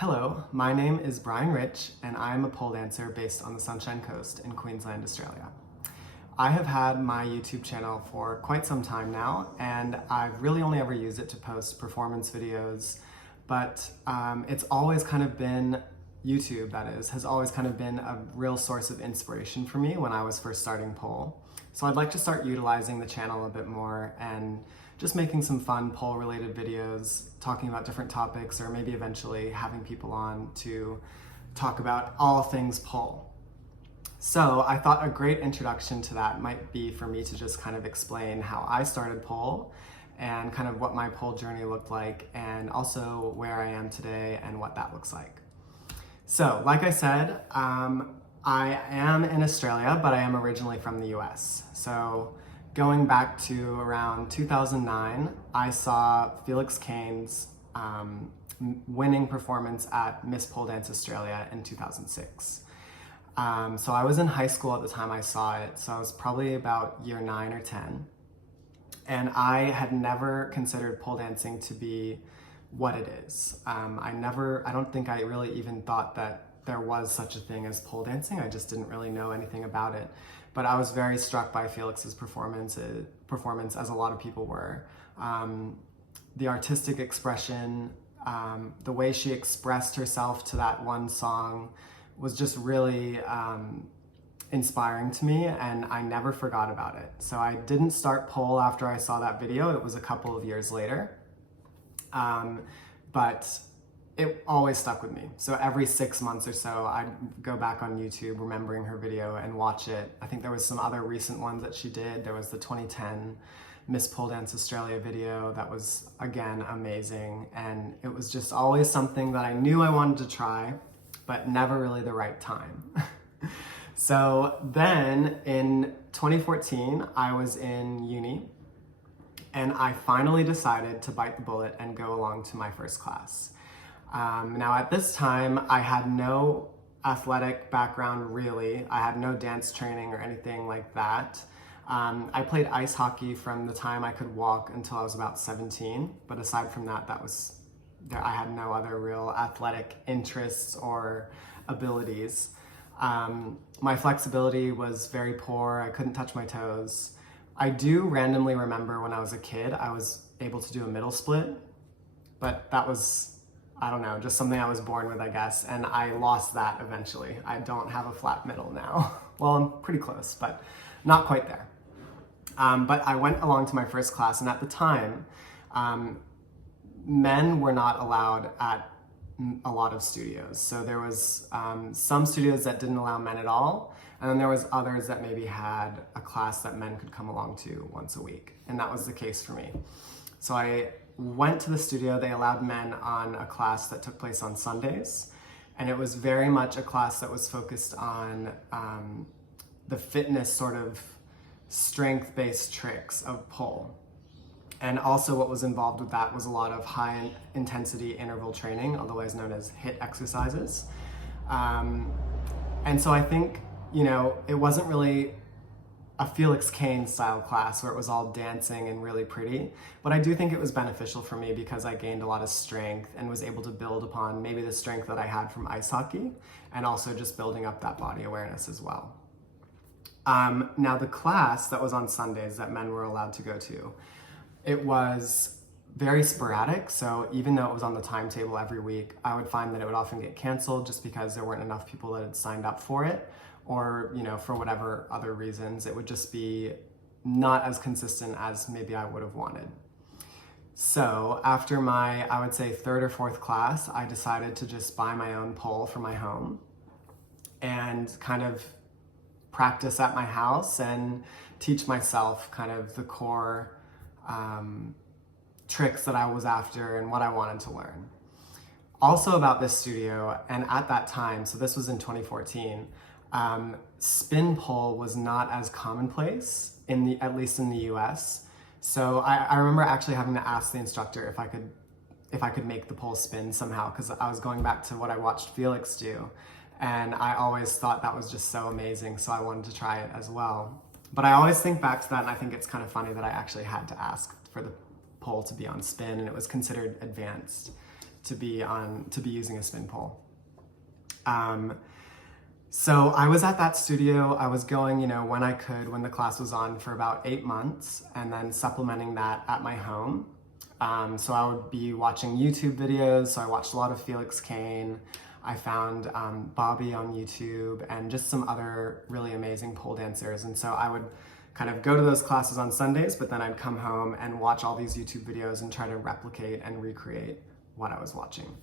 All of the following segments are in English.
Hello, my name is Brian Rich, and I am a pole dancer based on the Sunshine Coast in Queensland, Australia. I have had my YouTube channel for quite some time now, and I've really only ever used it to post performance videos, but it's always kind of been, YouTube that is, has always kind of been a real source of inspiration for me when I was first starting pole. So I'd like to start utilizing the channel a bit more and just making some fun pole related videos, talking about different topics, or maybe eventually having people on to talk about all things pole. So I thought a great introduction to that might be for me to just kind of explain how I started pole and kind of what my pole journey looked like, and also where I am today and what that looks like. So like I said, I am in Australia, but I am originally from the US. So going back to around 2009, I saw Felix Kane's winning performance at Miss Pole Dance Australia in 2006. So I was in high school at the time I saw it, so I was probably about year 9 or 10. And I had never considered pole dancing to be what it is. I don't think I really even thought that there was such a thing as pole dancing. I just didn't really know anything about it. But I was very struck by Felix's performance, as a lot of people were. The artistic expression, the way she expressed herself to that one song was just really inspiring to me, and I never forgot about it. So I didn't start pole after I saw that video. It was a couple of years later. But it always stuck with me. So every 6 months or so, I'd go back on YouTube remembering her video and watch it. I think there was some other recent ones that she did. There was the 2010 Miss Pole Dance Australia video that was, again, amazing. And it was just always something that I knew I wanted to try, but never really the right time. So then in 2014, I was in uni, and I finally decided to bite the bullet and go along to my first class. Now at this time, I had no athletic background really. I had no dance training or anything like that. I played ice hockey from the time I could walk until I was about 17, but aside from that, I had no other real athletic interests or abilities. My flexibility was very poor. I couldn't touch my toes. I do randomly remember when I was a kid, I was able to do a middle split, but that was, I don't know, just something I was born with, I guess, and I lost that eventually. I don't have a flat middle now. Well, I'm pretty close, but not quite there. But I went along to my first class, and at the time, men were not allowed at a lot of studios. So there was some studios that didn't allow men at all, and then there was others that maybe had a class that men could come along to once a week, and that was the case for me. So I went to the studio. They allowed men on a class that took place on Sundays, and it was very much a class that was focused on the fitness sort of strength-based tricks of pole. And also what was involved with that was a lot of high intensity interval training, otherwise known as HIIT exercises. And so I think, it wasn't really a Felix Kane style class where it was all dancing and really pretty, but I do think it was beneficial for me because I gained a lot of strength and was able to build upon maybe the strength that I had from ice hockey, and also just building up that body awareness as well. Now the class that was on Sundays that men were allowed to go to, it was very sporadic. So even though it was on the timetable every week, I would find that it would often get canceled just because there weren't enough people that had signed up for it, or, for whatever other reasons. It would just be not as consistent as maybe I would have wanted. So after my, I would say, 3rd or 4th class, I decided to just buy my own pole for my home and kind of practice at my house and teach myself kind of the core tricks that I was after and what I wanted to learn. Also about this studio, and at that time, so this was in 2014, spin pole was not as commonplace at least in the US. So I remember actually having to ask the instructor if I could make the pole spin somehow, because I was going back to what I watched Felix do, and I always thought that was just so amazing, so I wanted to try it as well. But I always think back to that, and I think it's kind of funny that I actually had to ask for the pole to be on spin, and it was considered advanced. to be using a spin pole. So I was at that studio. I was going, when I could, when the class was on, for about 8 months, and then supplementing that at my home. So I would be watching YouTube videos. So I watched a lot of Felix Kane. I found Bobby on YouTube and just some other really amazing pole dancers. And so I would kind of go to those classes on Sundays, but then I'd come home and watch all these YouTube videos and try to replicate and recreate what I was watching.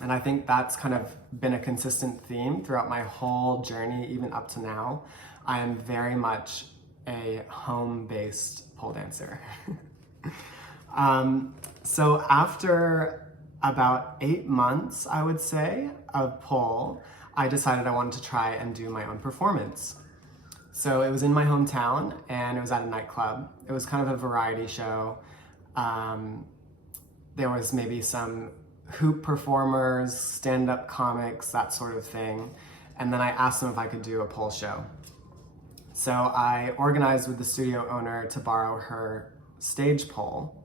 And I think that's kind of been a consistent theme throughout my whole journey, even up to now. I am very much a home-based pole dancer. So after about 8 months, I would say, of pole, I decided I wanted to try and do my own performance. So it was in my hometown, and it was at a nightclub. It was kind of a variety show. There was maybe some hoop performers, stand-up comics, that sort of thing. And then I asked them if I could do a pole show. So I organized with the studio owner to borrow her stage pole.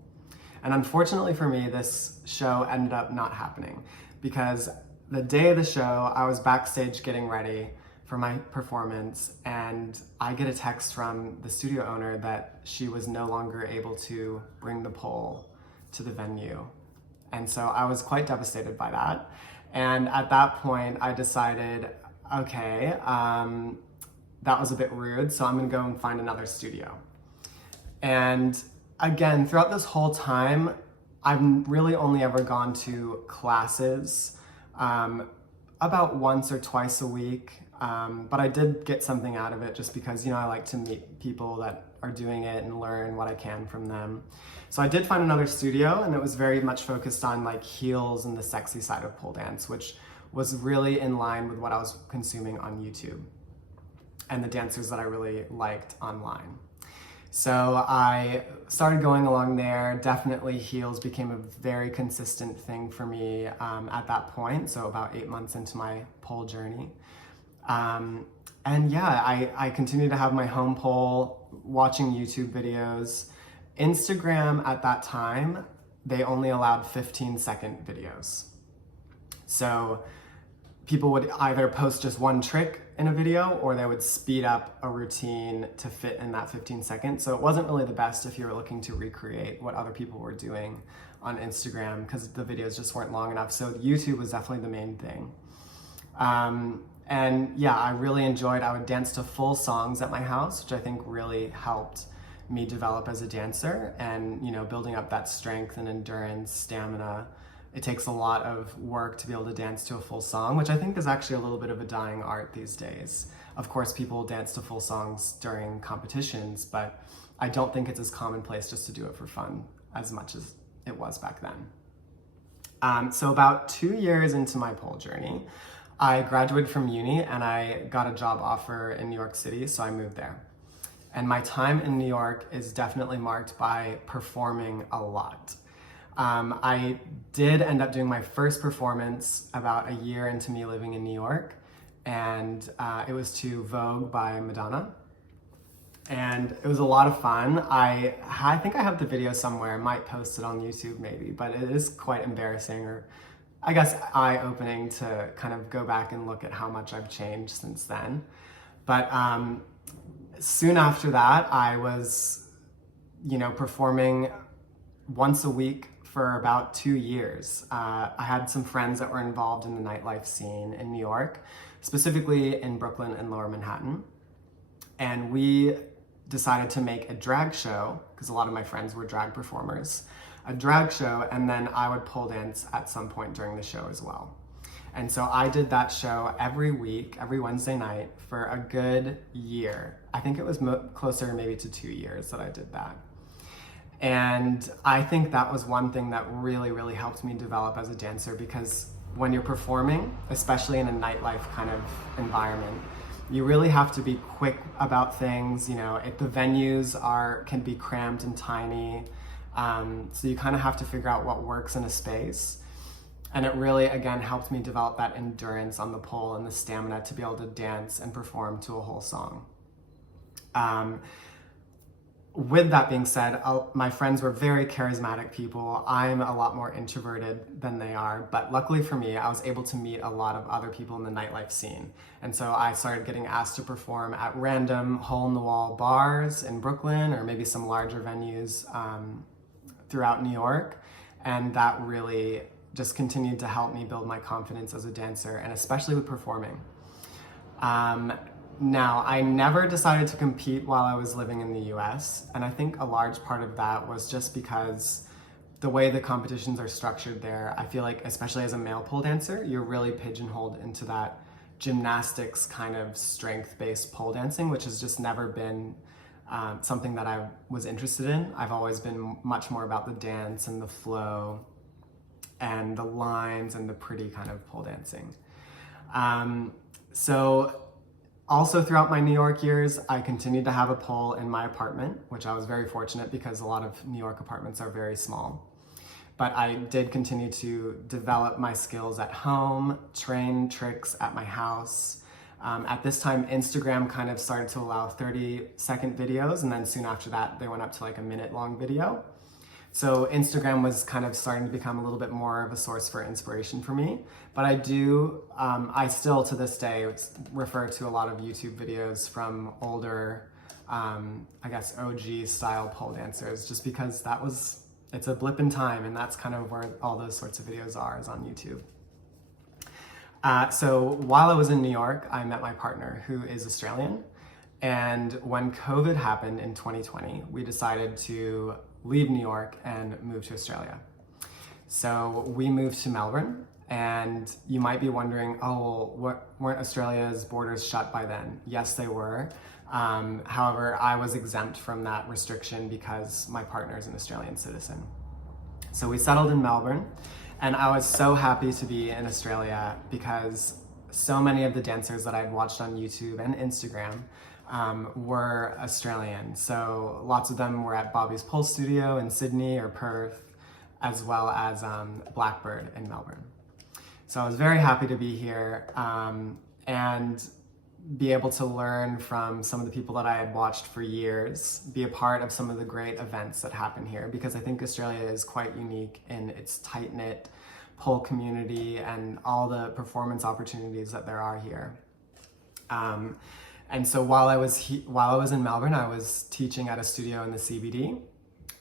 And unfortunately for me, this show ended up not happening because the day of the show, I was backstage getting ready for my performance, and I get a text from the studio owner that she was no longer able to bring the pole to the venue. And so I was quite devastated by that. And at that point, I decided, okay, that was a bit rude, so I'm gonna go and find another studio. And again, throughout this whole time, I've really only ever gone to classes about once or twice a week. But I did get something out of it just because, I like to meet people that are doing it and learn what I can from them. So I did find another studio, and it was very much focused on like heels and the sexy side of pole dance, which was really in line with what I was consuming on YouTube and the dancers that I really liked online. So I started going along there. Definitely heels became a very consistent thing for me at that point. So about 8 months into my pole journey. And yeah, I continued to have my home pole, watching YouTube videos. Instagram at that time, they only allowed 15-second videos. So people would either post just one trick in a video, or they would speed up a routine to fit in that 15 seconds. So it wasn't really the best if you were looking to recreate what other people were doing on Instagram, because the videos just weren't long enough. So YouTube was definitely the main thing. And yeah, I really enjoyed, I would dance to full songs at my house, which I think really helped me develop as a dancer, and building up that strength and endurance, stamina. It takes a lot of work to be able to dance to a full song, which I think is actually a little bit of a dying art these days. Of course, people dance to full songs during competitions, but I don't think it's as commonplace just to do it for fun as much as it was back then. So about 2 years into my pole journey, I graduated from uni and I got a job offer in New York City, so I moved there. And my time in New York is definitely marked by performing a lot. I did end up doing my first performance about a year into me living in New York, and it was to Vogue by Madonna. And it was a lot of fun. I think I have the video somewhere. I might post it on YouTube maybe, but it is quite embarrassing, or I guess eye-opening to kind of go back and look at how much I've changed since then. But soon after that, I was, performing once a week for about 2 years. I had some friends that were involved in the nightlife scene in New York, specifically in Brooklyn and Lower Manhattan. And we decided to make a drag show, because a lot of my friends were drag performers, a drag show, and then I would pole dance at some point during the show as well. And so I did that show every week, every Wednesday night for a good year. I think it was closer maybe to 2 years that I did that. And I think that was one thing that really, really helped me develop as a dancer, because when you're performing, especially in a nightlife kind of environment, you really have to be quick about things. The venues can be cramped and tiny. So you kind of have to figure out what works in a space. And it really, again, helped me develop that endurance on the pole and the stamina to be able to dance and perform to a whole song. with that being said, my friends were very charismatic people. I'm a lot more introverted than they are, but luckily for me, I was able to meet a lot of other people in the nightlife scene. And so I started getting asked to perform at random hole-in-the-wall bars in Brooklyn, or maybe some larger venues throughout New York. And that really just continued to help me build my confidence as a dancer, and especially with performing. Now, I never decided to compete while I was living in the US, and I think a large part of that was just because the way the competitions are structured there, I feel like, especially as a male pole dancer, you're really pigeonholed into that gymnastics kind of strength-based pole dancing, which has just never been something that I was interested in. I've always been much more about the dance and the flow and the lines and the pretty kind of pole dancing. Also throughout my New York years, I continued to have a pole in my apartment, which I was very fortunate because a lot of New York apartments are very small. But I did continue to develop my skills at home, train tricks at my house. At this time, Instagram kind of started to allow 30-second videos, and then soon after that, they went up to like a minute-long video. So Instagram was kind of starting to become a little bit more of a source for inspiration for me. But I still to this day refer to a lot of YouTube videos from older, I guess OG style pole dancers, just because it's a blip in time, and that's kind of where all those sorts of videos are, is on YouTube. So while I was in New York, I met my partner, who is Australian. And when COVID happened in 2020, we decided to leave New York and move to Australia. So we moved to Melbourne, and you might be wondering, oh, well, weren't Australia's borders shut by then? Yes, they were. However, I was exempt from that restriction because my partner is an Australian citizen. So we settled in Melbourne, and I was so happy to be in Australia because so many of the dancers that I'd watched on YouTube and Instagram were Australian. So lots of them were at Bobby's Pole Studio in Sydney or Perth, as well as Blackbird in Melbourne. So I was very happy to be here and be able to learn from some of the people that I had watched for years, be a part of some of the great events that happen here, because I think Australia is quite unique in its tight-knit pole community and all the performance opportunities that there are here. And so while I was in Melbourne, I was teaching at a studio in the CBD,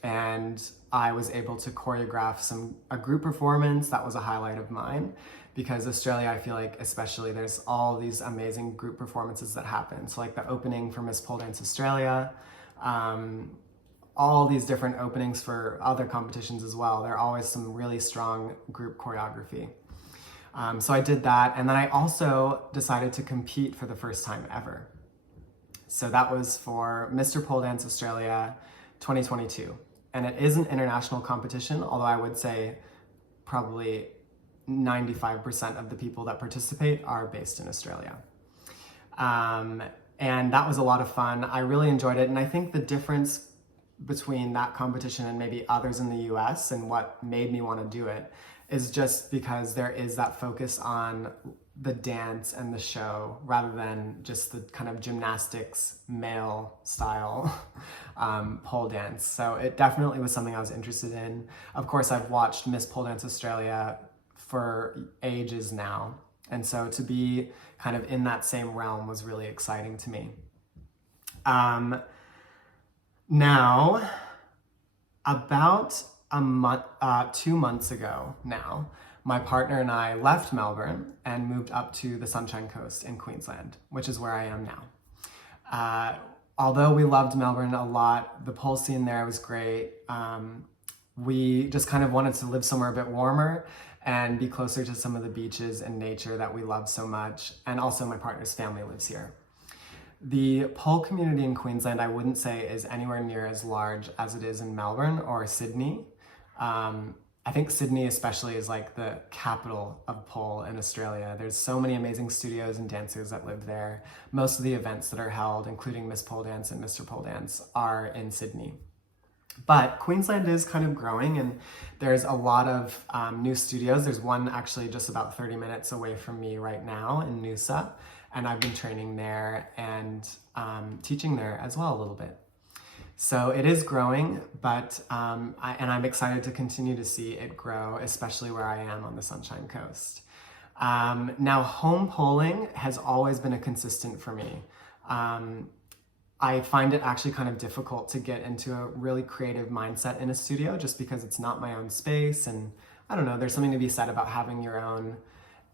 and I was able to choreograph a group performance that was a highlight of mine, because Australia, I feel like especially, there's all these amazing group performances that happen. So like the opening for Miss Pole Dance Australia, all these different openings for other competitions as well. There are always some really strong group choreography. So I did that, and then I also decided to compete for the first time ever. So that was for Mr. Pole Dance Australia 2022. And it is an international competition, although I would say probably 95% of the people that participate are based in Australia. And that was a lot of fun. I really enjoyed it. And I think the difference between that competition and maybe others in the US, and what made me want to do it, is just because there is that focus on the dance and the show rather than just the kind of gymnastics male style pole dance. So it definitely was something I was interested in. Of course, I've watched Miss Pole Dance Australia for ages now. And so to be kind of in that same realm was really exciting to me. Now, about 2 months ago now, my partner and I left Melbourne and moved up to the Sunshine Coast in Queensland, which is where I am now. Although we loved Melbourne a lot, the pole scene there was great. We just kind of wanted to live somewhere a bit warmer and be closer to some of the beaches and nature that we love so much. And also my partner's family lives here. The pole community in Queensland, I wouldn't say is anywhere near as large as it is in Melbourne or Sydney. I think Sydney especially is like the capital of pole in Australia. There's so many amazing studios and dancers that live there. Most of the events that are held, including Miss Pole Dance and Mr. Pole Dance, are in Sydney. But Queensland is kind of growing, and there's a lot of new studios. There's one actually just about 30 minutes away from me right now in Noosa, and I've been training there and teaching there as well a little bit. So it is growing, but I'm excited to continue to see it grow, especially where I am on the Sunshine Coast. Now, home poling has always been a consistent for me. I find it actually kind of difficult to get into a really creative mindset in a studio just because it's not my own space. And I don't know, there's something to be said about having your own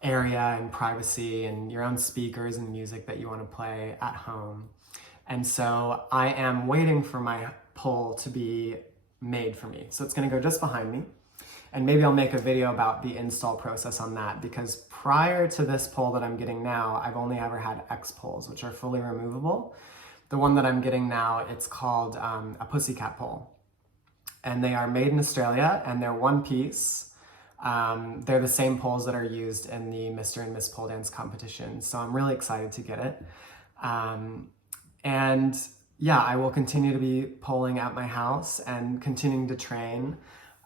area and privacy and your own speakers and music that you want to play at home. And so I am waiting for my pole to be made for me. So it's going to go just behind me. And maybe I'll make a video about the install process on that, because prior to this pole that I'm getting now, I've only ever had X poles, which are fully removable. The one that I'm getting now, it's called a Pussycat pole. And they are made in Australia, and they're one piece. They're the same poles that are used in the Mr. and Miss Pole Dance competition. So I'm really excited to get it. And yeah, I will continue to be poling at my house and continuing to train.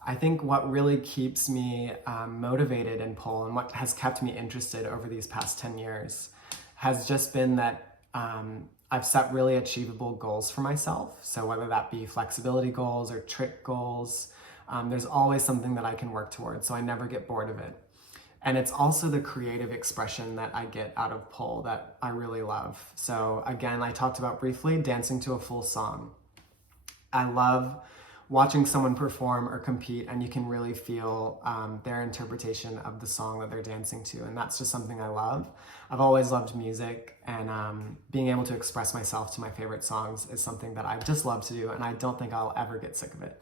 I think what really keeps me motivated in pole and what has kept me interested over these past 10 years has just been that I've set really achievable goals for myself. So whether that be flexibility goals or trick goals, there's always something that I can work towards, so I never get bored of it. And it's also the creative expression that I get out of pole that I really love. So again, I talked about briefly dancing to a full song. I love watching someone perform or compete, and you can really feel their interpretation of the song that they're dancing to, and that's just something I love. I've always loved music, and being able to express myself to my favorite songs is something that I just love to do, and I don't think I'll ever get sick of it.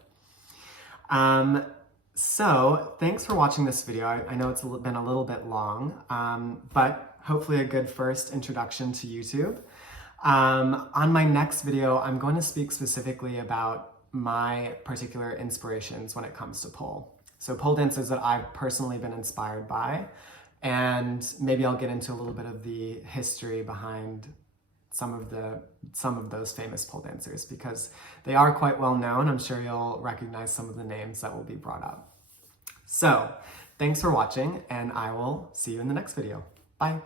So thanks for watching this video. I know it's been a little bit long, but hopefully a good first introduction to YouTube. On my next video, I'm going to speak specifically about my particular inspirations when it comes to pole. So pole dancers that I've personally been inspired by, and maybe I'll get into a little bit of the history behind some of those famous pole dancers, because they are quite well known. I'm sure you'll recognize some of the names that will be brought up. So thanks for watching, and I will see you in the next video. Bye.